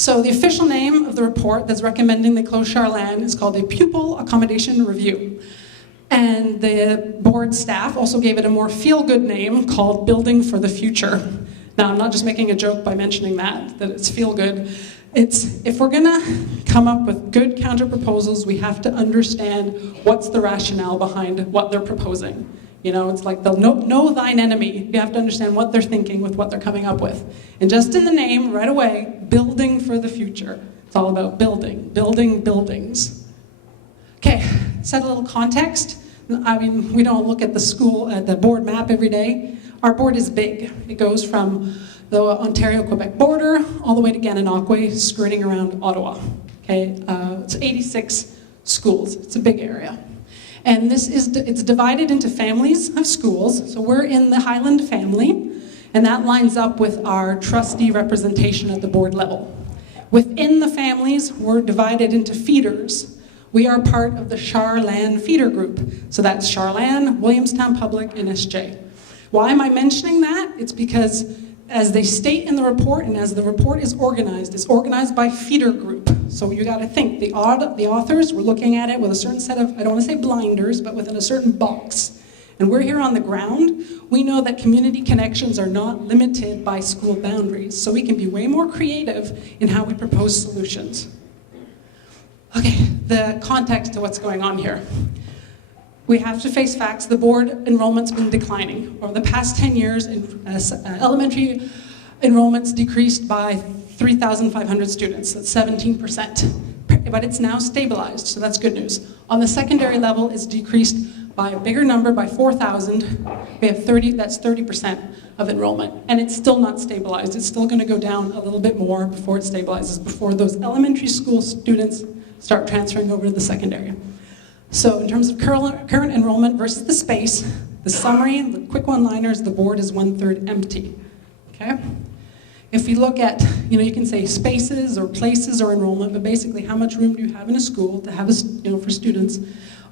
So the official name of the report that's recommending they close Char Lan is called a Pupil Accommodation Review. And the board staff also gave it a more feel-good name called Building for the Future. Now, I'm not just making a joke by mentioning that it's feel-good. If we're gonna come up with good counter-proposals, we have to understand what's the rationale behind what they're proposing. You know, it's like the know thine enemy. You have to understand what they're thinking with what they're coming up with. And just in the name, right away, Building for the Future. It's all about building buildings. Okay, set a little context. I mean, we don't look at the board map every day. Our board is big. It goes from the Ontario-Quebec border all the way to Gananoque, skirting around Ottawa. Okay, it's 86 schools. It's a big area. And it's divided into families of schools. So we're in the Highland family, and that lines up with our trustee representation at the board level. Within the families, we're divided into feeders. We are part of the Char Lan feeder group. So that's Char Lan, Williamstown Public, and SJ. Why am I mentioning that? It's because as they state in the report, and as the report is organized, it's organized by feeder group. So you gotta think, the authors were looking at it with a certain set of, I don't wanna say blinders, but within a certain box. And we're here on the ground. We know that community connections are not limited by school boundaries, so we can be way more creative in how we propose solutions. Okay, the context to what's going on here. We have to face facts. The board enrollment's been declining. Over the past 10 years, elementary enrollment's decreased by 3,500 students. That's 17%. But it's now stabilized, so that's good news. On the secondary level, it's decreased by a bigger number, by 4,000. We have 30, that's 30% of enrollment. And it's still not stabilized. It's still gonna go down a little bit more before it stabilizes, before those elementary school students start transferring over to the secondary. So in terms of current enrollment versus the space, the summary, the quick one-liners, the board is 1/3 empty, okay? If we look at, you can say spaces or places or enrollment, but basically how much room do you have in a school to have, for students?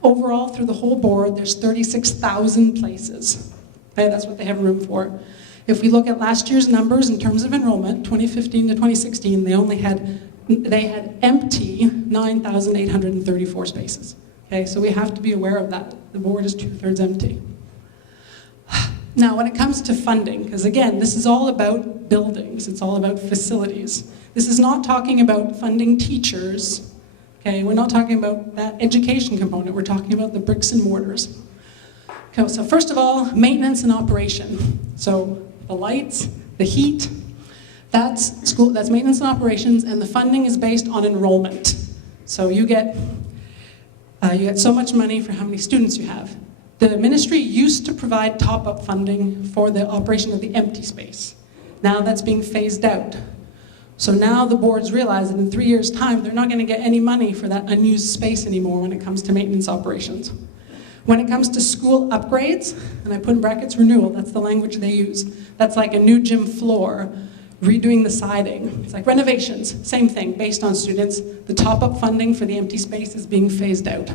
Overall, through the whole board, there's 36,000 places, okay? That's what they have room for. If we look at last year's numbers in terms of enrollment, 2015 to 2016, they had empty 9,834 spaces. Okay, so we have to be aware of that. The board is 2/3 empty. Now, when it comes to funding, because again, this is all about buildings, it's all about facilities. This is not talking about funding teachers, okay? We're not talking about that education component, we're talking about the bricks and mortars. Okay, so first of all, maintenance and operation. So the lights, the heat, that's maintenance and operations, and the funding is based on enrollment. So you get so much money for how many students you have. The ministry used to provide top-up funding for the operation of the empty space. Now that's being phased out. So now the boards realize that in 3 years' time, they're not gonna get any money for that unused space anymore when it comes to maintenance operations. When it comes to school upgrades, and I put in brackets renewal, that's the language they use. That's like a new gym floor, redoing the siding. It's like renovations, same thing, based on students. The top-up funding for the empty space is being phased out.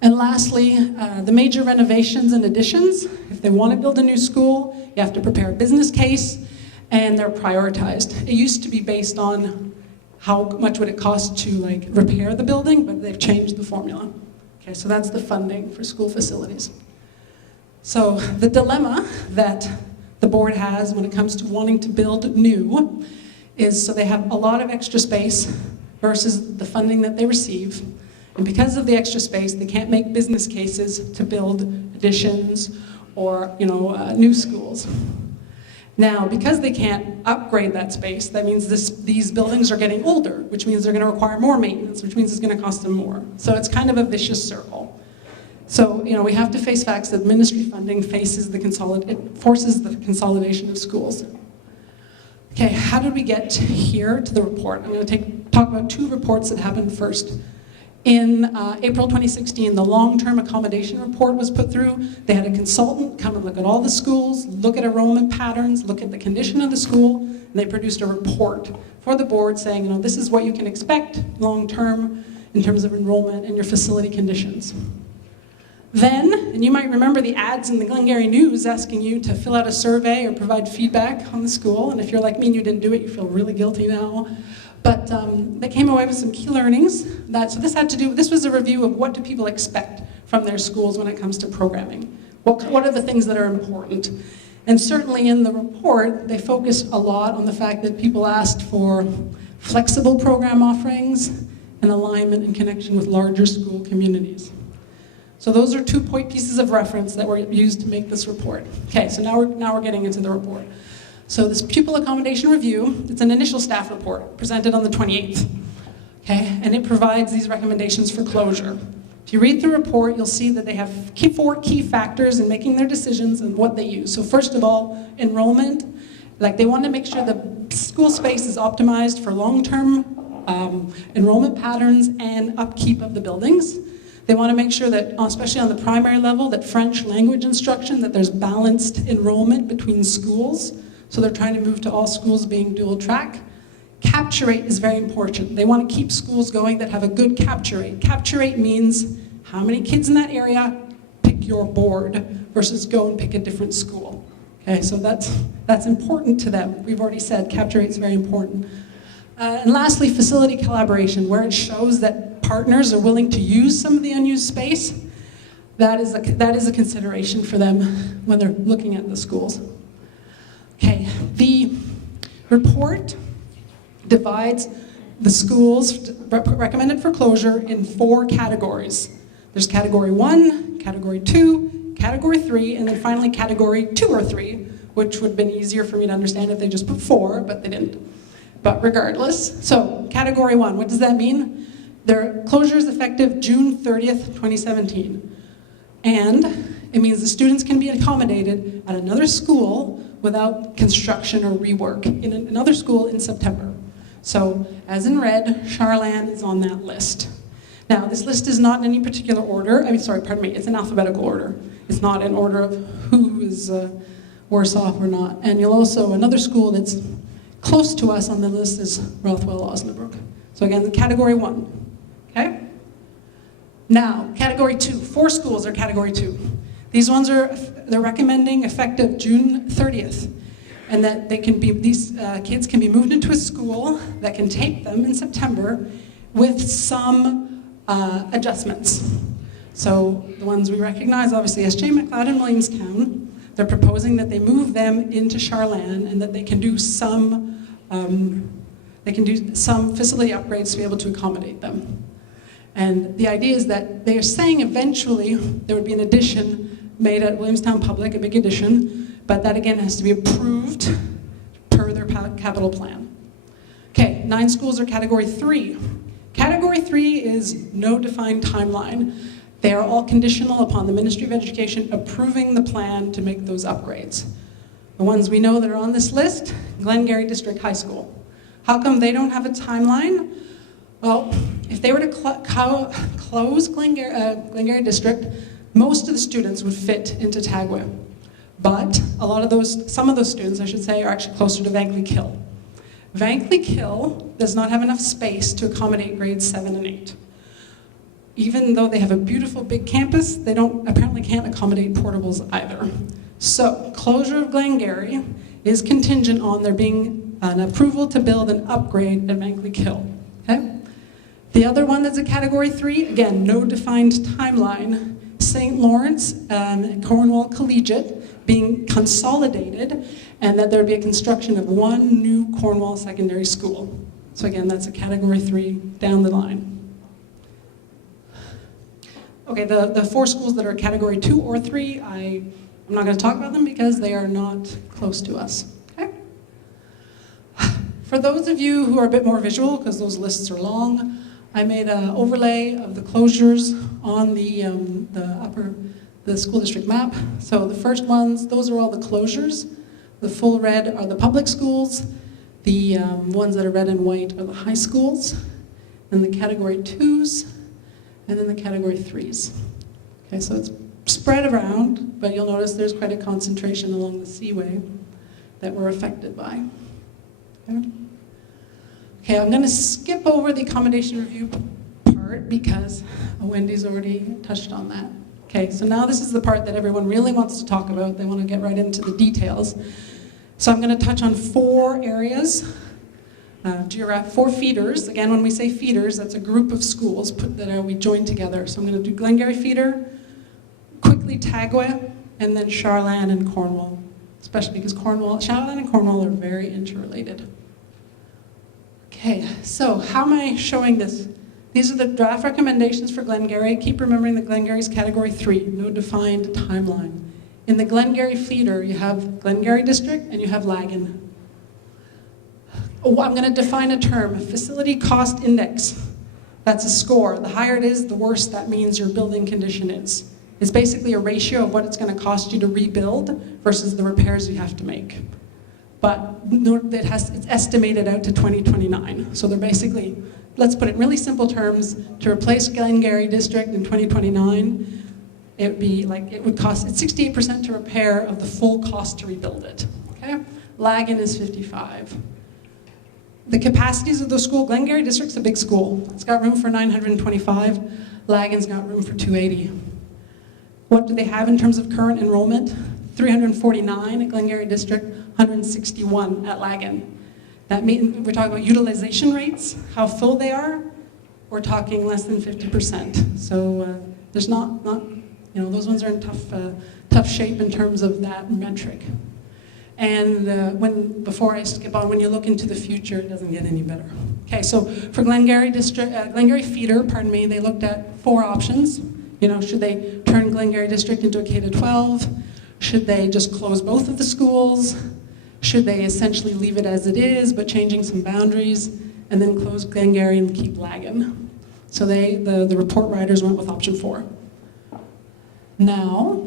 And lastly, the major renovations and additions, if they want to build a new school, you have to prepare a business case, and they're prioritized. It used to be based on how much would it cost to repair the building, but they've changed the formula. Okay, so that's the funding for school facilities. So the dilemma that the board has when it comes to wanting to build new is, so they have a lot of extra space versus the funding that they receive. And because of the extra space, they can't make business cases to build additions or new schools. Now, because they can't upgrade that space, that means these buildings are getting older, which means they're going to require more maintenance, which means it's going to cost them more. So it's kind of a vicious circle. So, we have to face facts that ministry funding forces the consolidation of schools. Okay, how did we get here to the report? I'm going to talk about 2 reports that happened first. In April 2016, the long-term accommodation report was put through. They had a consultant come and look at all the schools, look at enrollment patterns, look at the condition of the school, and they produced a report for the board saying, this is what you can expect long-term in terms of enrollment and your facility conditions. Then, and you might remember the ads in the Glengarry News asking you to fill out a survey or provide feedback on the school, and if you're like me and you didn't do it, you feel really guilty now. But they came away with some key learnings. So this was a review of what do people expect from their schools when it comes to programming. What are the things that are important? And certainly in the report, they focused a lot on the fact that people asked for flexible program offerings and alignment and connection with larger school communities. So those are 2 pieces of reference that were used to make this report. Okay, so now we're getting into the report. So this pupil accommodation review, it's an initial staff report presented on the 28th. Okay, and it provides these recommendations for closure. If you read the report, you'll see that they have 4 key factors in making their decisions and what they use. So first of all, enrollment. Like they want to make sure the school space is optimized for long-term enrollment patterns and upkeep of the buildings. They want to make sure that, especially on the primary level, that French language instruction, that there's balanced enrollment between schools. So they're trying to move to all schools being dual track. Capture rate is very important. They want to keep schools going that have a good capture rate. Capture rate means how many kids in that area pick your board versus go and pick a different school. Okay, so that's important to them. We've already said capture rate is very important. And lastly, facility collaboration, where it shows that partners are willing to use some of the unused space. That is a consideration for them when they're looking at the schools. Okay, the report divides the schools recommended for closure in 4 categories. There's category 1, category 2, category 3, and then finally category 2 or 3, which would have been easier for me to understand if they just put 4, but they didn't. But regardless, so category 1, what does that mean? Their closure is effective June 30th, 2017. And it means the students can be accommodated at another school without construction or rework in another school in September. So, as in red, Char Lan is on that list. Now, this list is not in any particular order. It's in alphabetical order. It's not in order of who is worse off or not. And you'll also, another school that's close to us on the list is Rothwell Osnabrück. So again, category 1, okay? Now, category 2, 4 schools are category 2. These ones they're recommending effective June 30th. And that these kids can be moved into a school that can take them in September with some adjustments. So the ones we recognize, obviously, SJ McLeod and Williamstown, they're proposing that they move them into Char Lan and that they can do some facility upgrades to be able to accommodate them. And the idea is that they are saying eventually there would be an addition made at Williamstown Public, a big addition, but that again has to be approved per their capital plan. Okay, 9 schools are category 3. Category 3 is no defined timeline. They are all conditional upon the Ministry of Education approving the plan to make those upgrades. The ones we know that are on this list, Glengarry District High School. How come they don't have a timeline? Well, if they were to close Glengarry District, most of the students would fit into Tagway. But some of those students, I should say, are actually closer to Vankleek Hill. Vankleek Hill does not have enough space to accommodate grades 7 and 8. Even though they have a beautiful big campus, they apparently can't accommodate portables either. So, closure of Glengarry is contingent on there being an approval to build an upgrade at Vankleek Hill. Okay? The other one that's a category 3, again, no defined timeline, St. Lawrence Cornwall Collegiate being consolidated, and that there would be a construction of 1 new Cornwall secondary school. So again, that's a category 3 down the line. Okay, the 4 schools that are category 2 or 3, I'm not going to talk about them because they are not close to us. Okay? For those of you who are a bit more visual, because those lists are long, I made an overlay of the closures on the school district map. So the first ones, those are all the closures. The full red are the public schools. The ones that are red and white are the high schools. And the category 2s, and then the category 3s. Okay, so it's spread around, but you'll notice there's quite a concentration along the seaway that we're affected by. Okay, I'm going to skip over the accommodation review part because Wendy's already touched on that. Okay, so now this is the part that everyone really wants to talk about. They want to get right into the details. So I'm going to touch on 4 areas GRF, 4 feeders. Again, when we say feeders, that's a group of schools that we join together. So I'm going to do Glengarry feeder, quickly Tagwa, and then Char Lan and Cornwall, especially because Char Lan and Cornwall are very interrelated. Okay, so how am I showing this? These are the draft recommendations for Glengarry. Keep remembering that Glengarry is category 3, no defined timeline. In the Glengarry feeder, you have Glengarry District and you have Lagan. Oh, I'm going to define a term, facility cost index. That's a score. The higher it is, the worse that means your building condition is. It's basically a ratio of what it's going to cost you to rebuild versus the repairs you have to make. But it's estimated out to 2029. So they're basically, let's put it in really simple terms, to replace Glengarry District in 2029, it would cost 68% to repair of the full cost to rebuild it. Okay? Lagan is 55. The capacities of the school, Glengarry District's a big school. It's got room for 925. Lagan's got room for 280. What do they have in terms of current enrollment? 349 at Glengarry District, 161 at Lagan. That means we're talking about utilization rates, how full they are. We're talking less than 50%. So there's not, those ones are in tough shape in terms of that metric. And before I skip on, when you look into the future, it doesn't get any better. Okay, so for Glengarry District, Glengarry feeder, they looked at 4 options. Should they turn Glengarry District into a K-12? Should they just close both of the schools? Should they essentially leave it as it is, but changing some boundaries, and then close Glengarry and keep Lagan? So the report writers went with option 4. Now,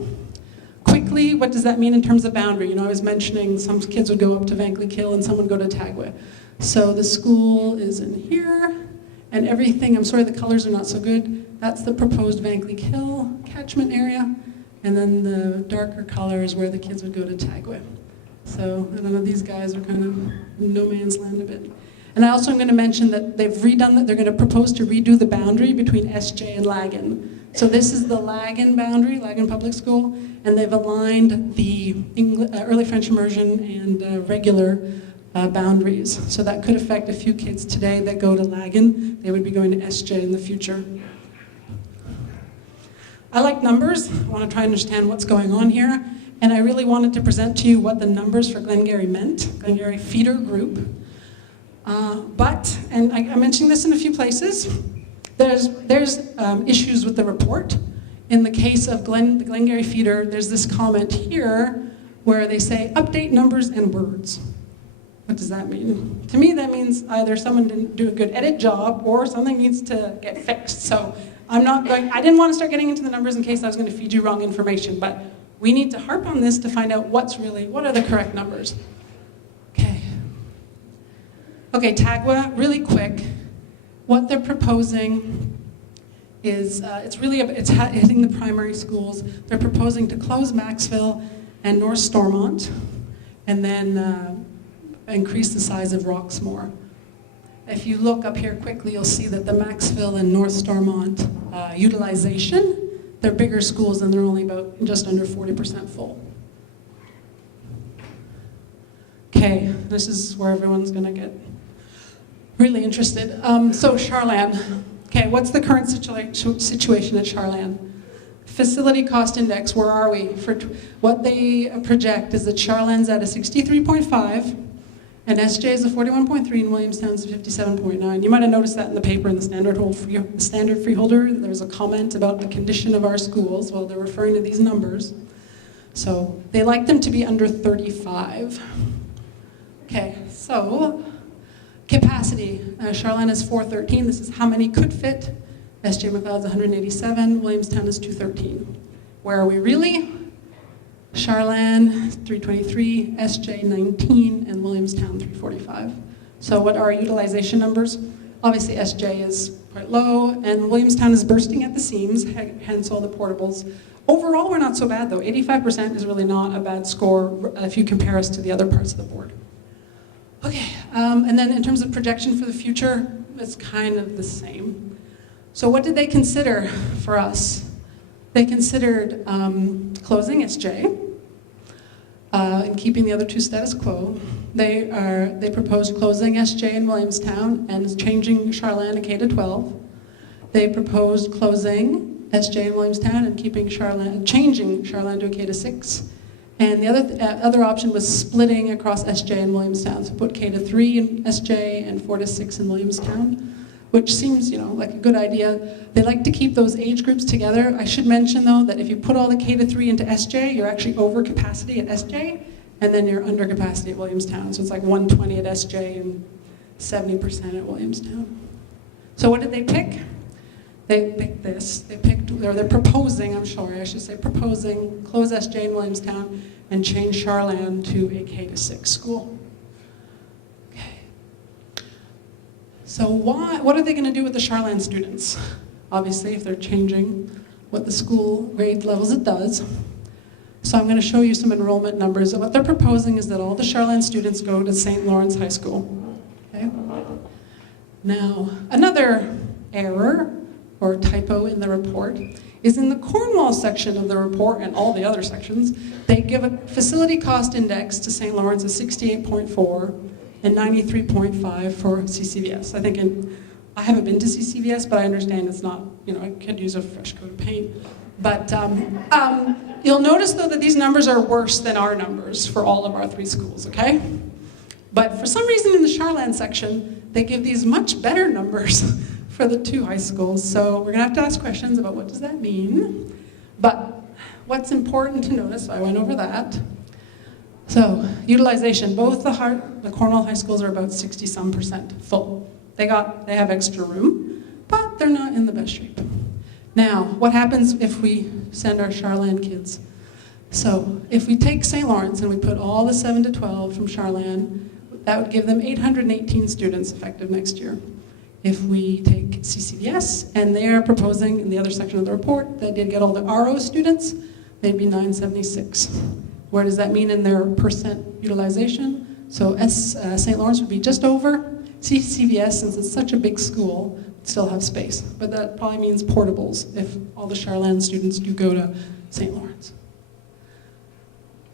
quickly, what does that mean in terms of boundary? I was mentioning some kids would go up to Vankleek and some would go to Tagwa. So the school is in here, and everything, I'm sorry the colors are not so good, that's the proposed Vankleek Hill catchment area, and then the darker color is where the kids would go to Tagwa. So, I don't know, these guys are kind of in no man's land a bit. And I also am going to mention that they're going to propose to redo the boundary between SJ and Lagan. So this is the Lagan boundary, Lagan Public School, and they've aligned the early French immersion and regular boundaries. So that could affect a few kids today that go to Lagan. They would be going to SJ in the future. I like numbers. I want to try and understand what's going on here. And I really wanted to present to you what the numbers for Glengarry meant, Glengarry feeder group. And I'm mentioning this in a few places, there's issues with the report. In the case of the Glengarry feeder, there's this comment here where they say, update numbers and words. What does that mean? To me, that means either someone didn't do a good edit job or something needs to get fixed. So I didn't want to start getting into the numbers in case I was going to feed you wrong information, but we need to harp on this to find out what are the correct numbers. Okay, Tagwa, really quick. What they're proposing is, it's hitting the primary schools. They're proposing to close Maxville and North Stormont, and then increase the size of Roxmore. If you look up here quickly, you'll see that the Maxville and North Stormont utilization, they're bigger schools and they're only about just under 40% full. Okay, this is where everyone's gonna get really interested. So Char Lan. Okay, what's the current situation at Char Lan? Facility cost index, where are we? For what they project is that Char Lan's at a 63.5, and SJ is a 41.3, and Williamstown's a 57.9. You might have noticed that in the paper in the standard freeholder. There was a comment about the condition of our schools. Well, they're referring to these numbers. So they like them to be under 35. Okay, so capacity. Char Lan is 413. This is how many could fit. SJ McLeod's 187. Williamstown is 213. Where are we really? Char Lan 323, SJ 19, and Williamstown 345. So what are our utilization numbers? Obviously SJ is quite low, and Williamstown is bursting at the seams, hence all the portables. Overall, we're not so bad though. 85% is really not a bad score if you compare us to the other parts of the board. Okay, and then in terms of projection for the future, it's kind of the same. So what did they consider for us? They considered closing SJ, and keeping the other two status quo. They proposed closing SJ in Williamstown and changing Char Lan to K-12. They proposed closing SJ in Williamstown and changing Char Lan to a K-6. And the other option was splitting across SJ in Williamstown. So put K-3 in SJ and 4-6 in Williamstown, which seems, like a good idea. They like to keep those age groups together. I should mention, though, that if you put all the K-3 into SJ, you're actually over capacity at SJ, and then you're under capacity at Williamstown. So it's like 120 at SJ and 70% at Williamstown. So what did they pick? They picked this. They're proposing, proposing, close SJ in Williamstown and change Char Lan to a K-6 school. Okay. So what are they going to do with the Char Lan students? Obviously, if they're changing what the school grade levels it does. So I'm going to show you some enrollment numbers. What they're proposing is that all the Char Lan students go to St. Lawrence High School. Okay? Now, another error or typo in the report is in the Cornwall section of the report and all the other sections, they give a facility cost index to St. Lawrence of 68.4 and 93.5 for CCVS. I haven't been to CCVS, but I understand it's not, I could use a fresh coat of paint. But you'll notice, though, that these numbers are worse than our numbers for all of our 3 schools, okay? But for some reason in the Char Lan section, they give these much better numbers for the 2 high schools. So we're gonna have to ask questions about what does that mean. But what's important to notice, so I went over that. So utilization, both the Cornwall high schools are about 60-some% full. They have extra room, but they're not in the best shape. Now, what happens if we send our Char Lan kids? So if we take St. Lawrence and we put all the 7 to 12 from Char Lan, that would give them 818 students effective next year. If we take CCVS, and they are proposing in the other section of the report that they'd get all the RO students, they'd be 976. Where does that mean in their percent utilization? So St. Lawrence would be just over. CCVS, since it's such a big school, would still have space. But that probably means portables if all the Char Lan students do go to St. Lawrence.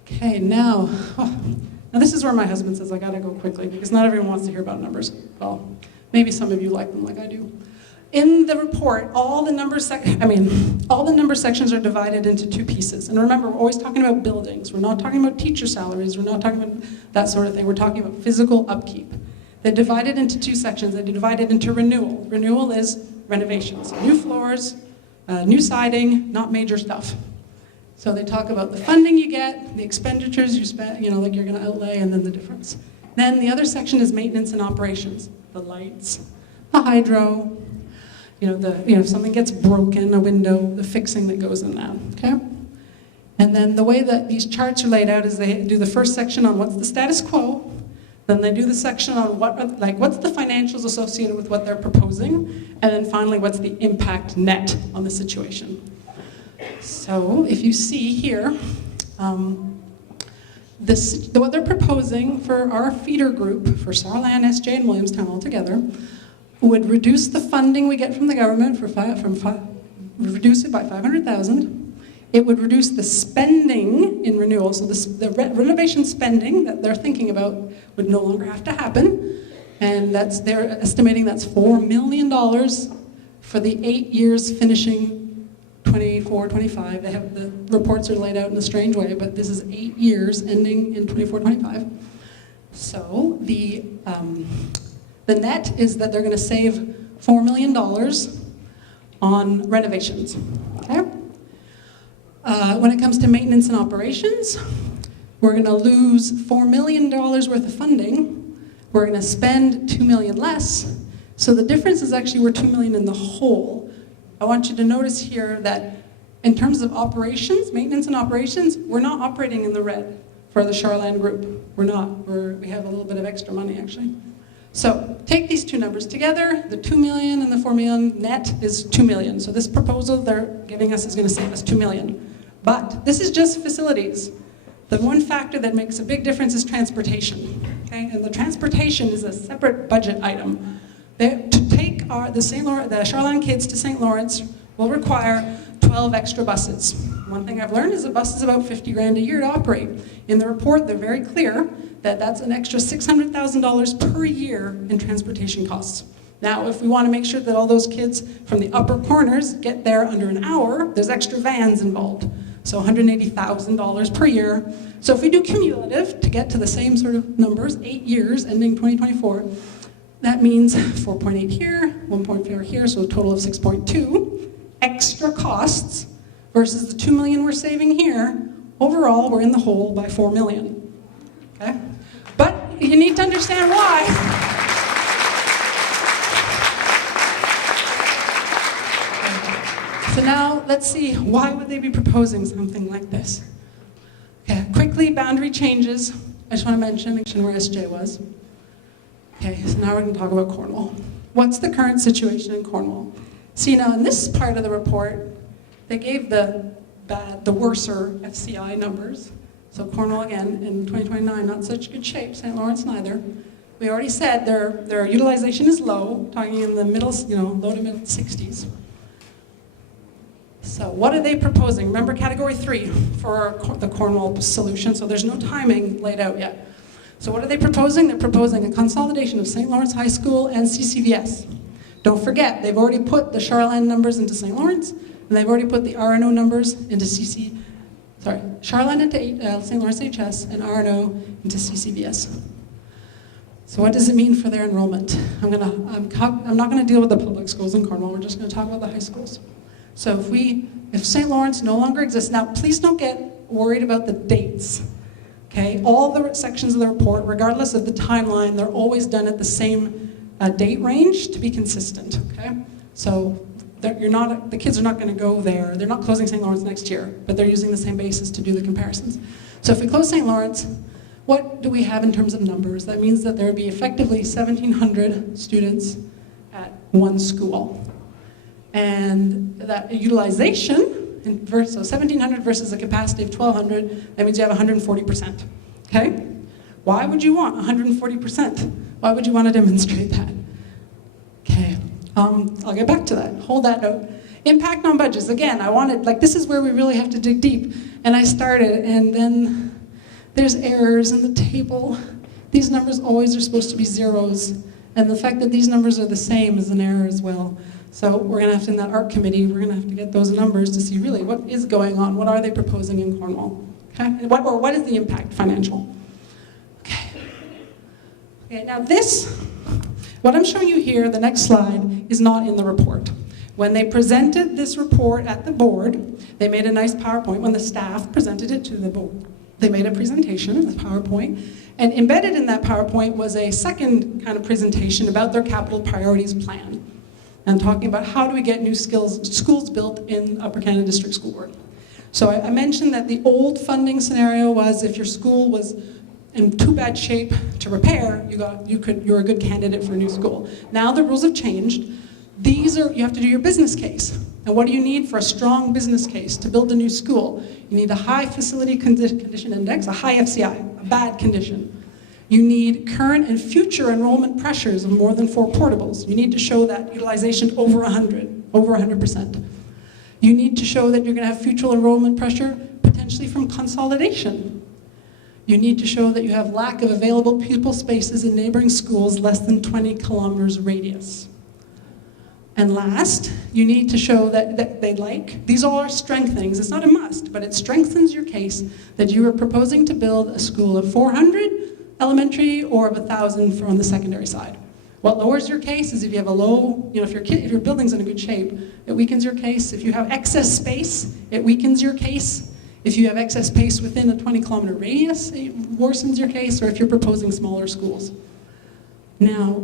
Okay, now this is where my husband says I gotta go quickly because not everyone wants to hear about numbers. Well, maybe some of you like them like I do. In the report, all the number sections are divided into 2 pieces. And remember, we're always talking about buildings. We're not talking about teacher salaries. We're not talking about that sort of thing. We're talking about physical upkeep. They're divided into 2 sections. They're divided into renewal. Renewal is renovations. New floors, new siding, not major stuff. So they talk about the funding you get, the expenditures you spend, like you're gonna outlay, and then the difference. Then the other section is maintenance and operations. The lights, the hydro, if something gets broken, a window, the fixing that goes in that, okay? And then the way that these charts are laid out is they do the first section on what's the status quo, then they do the section on what's the financials associated with what they're proposing, and then finally what's the impact net on the situation. So if you see here, what they're proposing for our feeder group, for Char Lan, SJ, and Williamstown altogether, would reduce the funding we get from the government reduce it by $500,000. It would reduce the spending in renewal, so the renovation spending that they're thinking about would no longer have to happen, and they're estimating that's $4 million for the 8 years finishing 24, 25. They have the reports are laid out in a strange way, but this is 8 years ending in 24, 25. So the net is that they're going to save $4 million on renovations. Okay. When it comes to maintenance and operations, we're going to lose $4 million worth of funding. We're going to spend $2 million less. So the difference is actually we're $2 million in the hole. I want you to notice here that in terms of operations, maintenance and operations, we're not operating in the red for the Char Lan group. We're not. We have a little bit of extra money, actually. So take these 2 numbers together. The 2 million and the 4 million net is 2 million. So this proposal they're giving us is going to save us 2 million. But this is just facilities. The one factor that makes a big difference is transportation. Okay? And the transportation is a separate budget item. To take the Char Lan kids to St. Lawrence will require 12 extra buses. One thing I've learned is a bus is about 50 grand a year to operate. In the report, they're very clear that that's an extra $600,000 per year in transportation costs. Now, if we want to make sure that all those kids from the upper corners get there under an hour, there's extra vans involved. So $180,000 per year. So if we do cumulative to get to the same sort of numbers, 8 years ending 2024, that means 4.8 here, 1.4 here, so a total of 6.2 extra costs versus the 2 million we're saving here. Overall, we're in the hole by 4 million. Okay? But you need to understand why. So now, let's see, why would they be proposing something like this? Okay, quickly, boundary changes. I just want to mention where SJ was. Okay, so now we're going to talk about Cornwall. What's the current situation in Cornwall? See, now in this part of the report, they gave the worser FCI numbers. So Cornwall, again, in 2029, not such good shape. St. Lawrence, neither. We already said their utilization is low, talking in the middle, low to mid 60s. So what are they proposing? Remember category 3 for the Cornwall solution, so there's no timing laid out yet. So what are they proposing? They're proposing a consolidation of St. Lawrence High School and CCVS. Don't forget, they've already put the Char Lan numbers into St. Lawrence, and they've already put the RNO numbers into Char Lan into St. Lawrence HS, and RNO into CCVS. So what does it mean for their enrollment? I'm not going to deal with the public schools in Cornwall, we're just going to talk about the high schools. So if St. Lawrence no longer exists, now please don't get worried about the dates, okay? All the sections of the report, regardless of the timeline, they're always done at the same date range to be consistent, okay? So the kids are not gonna go there. They're not closing St. Lawrence next year, but they're using the same basis to do the comparisons. So if we close St. Lawrence, what do we have in terms of numbers? That means that there would be effectively 1,700 students at one school. And that utilization, so 1,700 versus a capacity of 1,200, that means you have 140%, okay? Why would you want 140%? Why would you want to demonstrate that? Okay, I'll get back to that, hold that note. Impact on budgets, again, this is where we really have to dig deep. And I started, and then there's errors in the table. These numbers always are supposed to be zeros, and the fact that these numbers are the same is an error as well. So we're going to have to, in that ARC committee, we're going to have to get those numbers to see really what is going on. What are they proposing in Cornwall? Okay? And what is the impact financial? Okay, now what I'm showing you here, the next slide, is not in the report. When they presented this report at the board, they made a nice PowerPoint. When the staff presented it to the board, they made a presentation, the PowerPoint, and embedded in that PowerPoint was a second kind of presentation about their capital priorities plan. And talking about how do we get new schools built in Upper Canada District School Board. So I mentioned that the old funding scenario was if your school was in too bad shape to repair, you're a good candidate for a new school. Now the rules have changed. You have to do your business case. And what do you need for a strong business case to build a new school? You need a high facility condition index, a high FCI, a bad condition. You need current and future enrollment pressures of more than 4 portables. You need to show that utilization over 100%. You need to show that you're going to have future enrollment pressure potentially from consolidation. You need to show that you have lack of available pupil spaces in neighboring schools less than 20 kilometers radius. And last, you need to show that these all are strengthenings. It's not a must, but it strengthens your case that you are proposing to build a school of 400 elementary or of 1,000 on the secondary side. What lowers your case is if you have a low, if your building's in a good shape, it weakens your case. If you have excess space, it weakens your case. If you have excess space within a 20-kilometer radius, it worsens your case, or if you're proposing smaller schools. Now,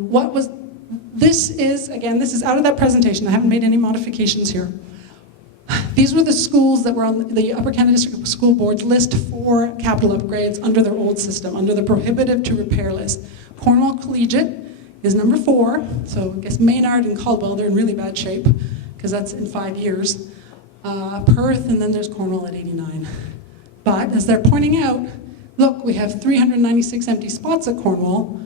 this is out of that presentation. I haven't made any modifications here. These were the schools that were on the Upper Canada District School Board's list for capital upgrades under their old system, under the prohibitive to repair list. Cornwall Collegiate is number 4, so I guess Maynard and Caldwell, they're in really bad shape, because that's in 5 years. Perth, and then there's Cornwall at 89. But as they're pointing out, look, we have 396 empty spots at Cornwall,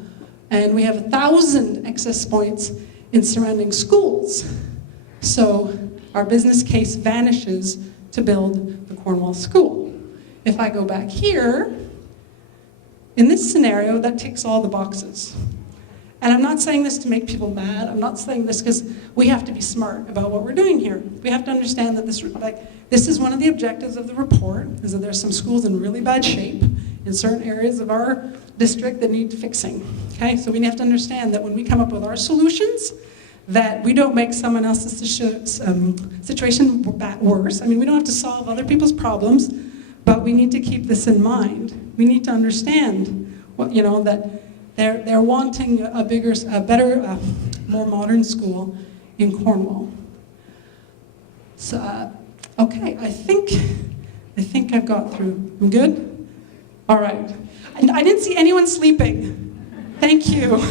and we have 1,000 excess points in surrounding schools. So our business case vanishes to build the Cornwall School. If I go back here, in this scenario, that ticks all the boxes. And I'm not saying this to make people mad. I'm not saying this because we have to be smart about what we're doing here. We have to understand that this is one of the objectives of the report, is that there's some schools in really bad shape in certain areas of our district that need fixing. Okay, so we have to understand that when we come up with our solutions, that we don't make someone else's situation worse. I mean, we don't have to solve other people's problems, but we need to keep this in mind. We need to understand that they're wanting a better, more modern school in Cornwall. So, okay, I think I've got through. I'm good? All right. And I didn't see anyone sleeping. Thank you.